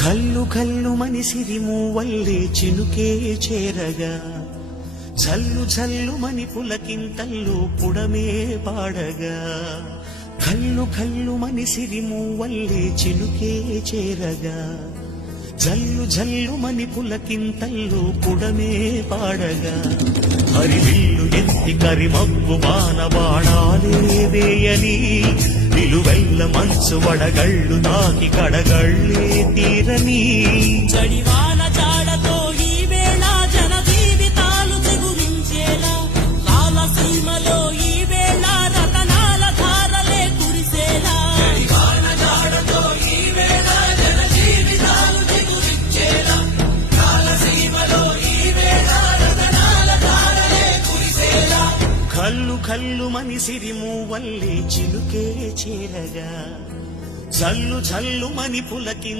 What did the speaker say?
కల్లు కల్లు మని సిరిమూవల్లే చినుకే చేరగా జల్లు జల్లు మని పులకింతల్లో పుడమే పాడగా కల్లు కల్లు మని సిరిమూవల్లే చినుకే చేరగా జల్లు జల్లు మని పులకింతల్లో పుడమే పాడగా హరివిల్లు ఎత్తి కరిమబ్బు బాణబాణాలే వేయని నిలువెల్ల మంచు వడగళ్ళు తాకి కడగళ్ళే తీరని జడివాన జాడతో ఈ వేళ జన జీవితాలు చిగురించేలా రాలసీమలో ఈ వేళ రతనాల ధారలే కురిసేలా జడివాన జాడతో ఈ వేళ జన జీవితాలు చిగురించేలా రాలసీమలో ఈ వేళ రతనాల ధారలే కురిసేలా కల్లు కల్లు మని సిరిమూవల్లే చినుకే చేరగా జల్లు జల్లు మని పులకి